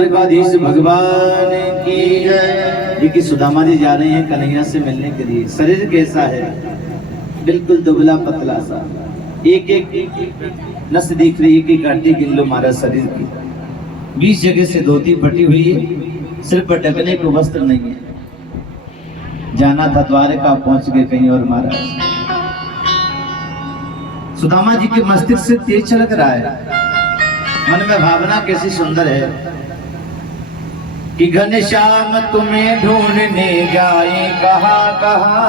द्वारकाधीश भगवान की जय। देखिए सुदामा जी जा रहे हैं कन्हैया से मिलने के लिए। शरीर कैसा है? बिल्कुल दुबला पतला सा, एक एक नस दिख रही है कि हड्डी गिन लो महाराज शरीर की। 20 जगह से धोती फटी हुई है, सिर पर ढकने को वस्त्र नहीं है। जाना था द्वारका, पहुंच गए कहीं और महाराज। सुदामा जी के मस्तिष्क से तेज छलक रहा है, मन में भावना कैसी सुंदर है कि घनश्याम तुम्हें ढूंढने जाए कहां कहां,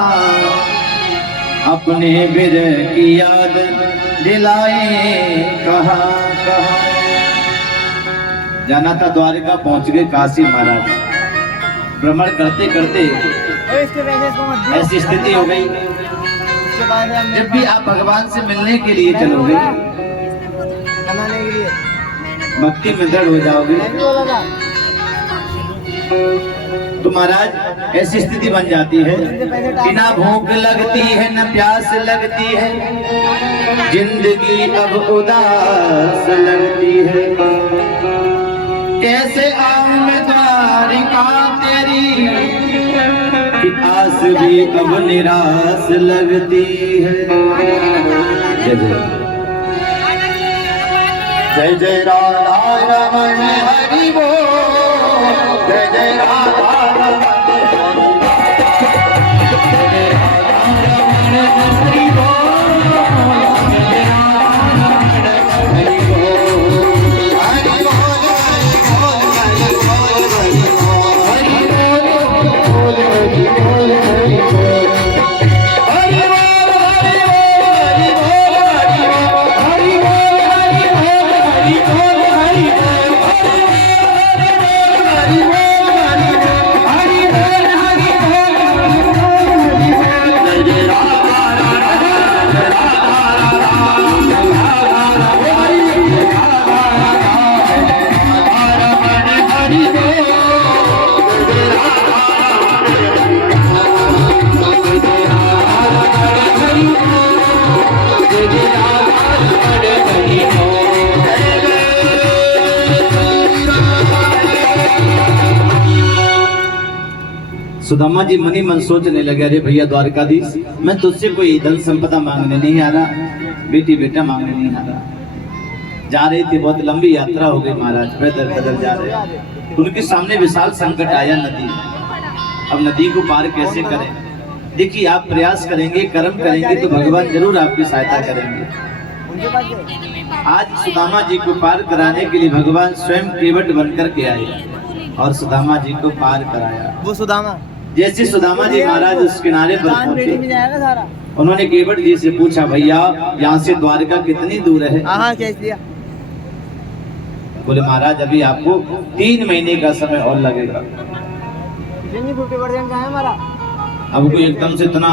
अपने विरह की याद दिलाए कहां कहां। जाना था द्वारका, पहुंच गए काशी महाराज। भ्रमण करते करते ऐसी स्थिति हो गई, जब भी आप भगवान से मिलने के लिए चलोगे, भक्ति में दृढ़ हो जाओगे, तो महाराज ऐसी स्थिति बन जाती है कि ना भूख लगती है न प्यास लगती है, जिंदगी अब उदास लगती है। कैसे आऊं मैं द्वारिका तेरी, कि आस भी अब निराश लगती है। जय जय राधा रमण हरि बोल, जय जय राधा रमण हरि सुदामा जी मनी मन सोचने लगे, अरे भैया द्वारकाधीश, मैं तुझसे कोई धन संपदा मांगने नहीं आ रहा, बेटी बेटा मांगने नहीं आ रहा। जा रहे थे, बहुत लंबी यात्रा हो गई महाराज, पैदल पैदल जा रहे। उनके सामने विशाल संकट आया, नदी। अब नदी को पार कैसे करें? देखिए आप प्रयास करेंगे, कर्म करेंगे तो भगवान जरूर आपकी सहायता करेंगे। आज सुदामा जी को पार कराने के लिए भगवान स्वयं केवट बनकर के आए और सुदामा जी को पार कराया। वो सुदामा जैसे सुदामा जी महाराज उस किनारे पर पहुंचे, उन्होंने केवट जी से पूछा, भैया यहाँ से द्वारका कितनी दूर है? बोले महाराज अभी आपको 3 महीने का समय और लगेगा। अब कोई एकदम से इतना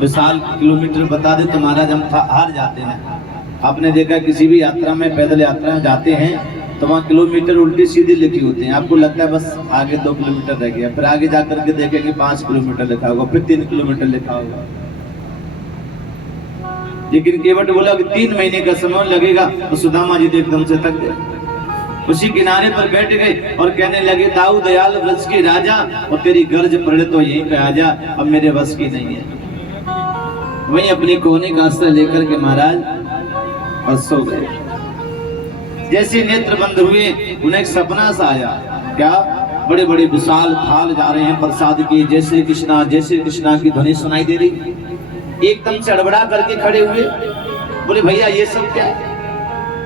विशाल किलोमीटर बता दे तो महाराज हम हार जाते हैं। आपने देखा किसी भी यात्रा में, पैदल यात्रा में जाते हैं तो वहाँ किलोमीटर उल्टी सीधी लिखी होती हैं, आपको लगता है बस आगे 2 किलोमीटर रह गया, फिर आगे जाकर के देखेंगे 5 किलोमीटर लिखा होगा, फिर 3 किलोमीटर लिखा होगा। लेकिन केवट बोला कि 3 महीने का समय लगेगा, तो सुदामा जी एकदम से थक गए। उसी किनारे पर बैठ गए और कहने लगे, दाऊ दयाल व्रज के राजा, और तेरी गर्ज पड़े तो यहीं पे आ जा, अब मेरे बस की नहीं है। वहीं अपनी कोने का आश्रय लेकर के महाराज और सो गए। जैसे नेत्र बंद हुए, उन्हें एक सपना सा आया। क्या? बड़े बड़े विशाल थाल जा रहे हैं प्रसाद की, जय श्री कृष्णा की ध्वनि सुनाई दे रही। एकदम से अड़बड़ा करके खड़े हुए, बोले भैया ये सब क्या है?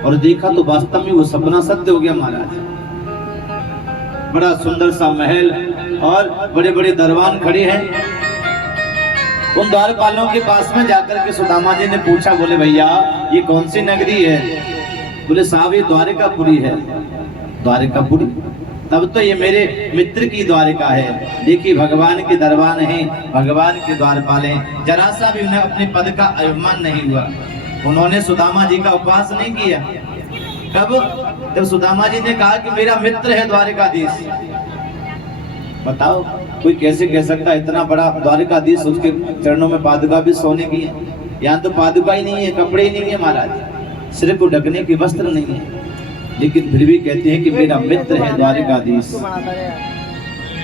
और देखा तो वास्तव में वो सपना सत्य हो गया महाराज। बड़ा सुंदर सा महल और बड़े बड़े दरबान खड़े हैं। उन द्वारपालों के पास में जाकर के सुदामा जी ने पूछा, बोले भैया ये कौन सी नगरी है? बोले साहब ये द्वारिकापुरी है। द्वारिकापुरी? तब तो ये मेरे मित्र की द्वारिका है। देखिए भगवान के दरबार हैं, भगवान के द्वारपाल हैं। जरा सा भी उन्हें अपने पद का अभिमान नहीं हुआ। उन्होंने सुदामा जी का उपवास नहीं किया। कब? जब सुदामा जी ने कहा कि मेरा मित्र है द्वारिकाधीश। बताओ कोई कैसे कह सकता है? इतना बड़ा द्वारिकाधीश, उसके चरणों में पादुका भी सोने की है। यहाँ तो पादुका ही नहीं है, कपड़े ही नहीं है महाराज, सिर को ढकने के वस्त्र नहीं है। लेकिन फिर भी कहते हैं कि मेरा मित्र है द्वारकाधीश।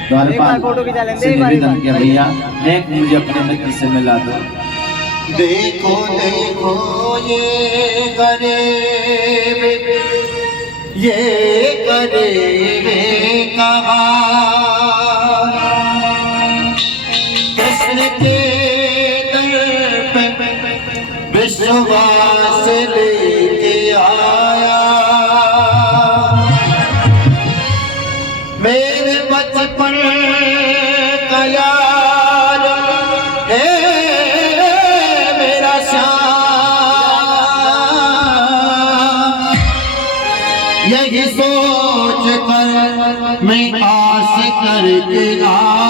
द्वारपाल से निवेदन किया, भैया नेक मुझे अपने मित्र से मिला दो। देखो देखो ये करे कहा कृष्ण के दर पे विश्वास लेके आया। मेरे बचपन का यार है मेरा श्याम, यही सोच कर मैं आस करके आ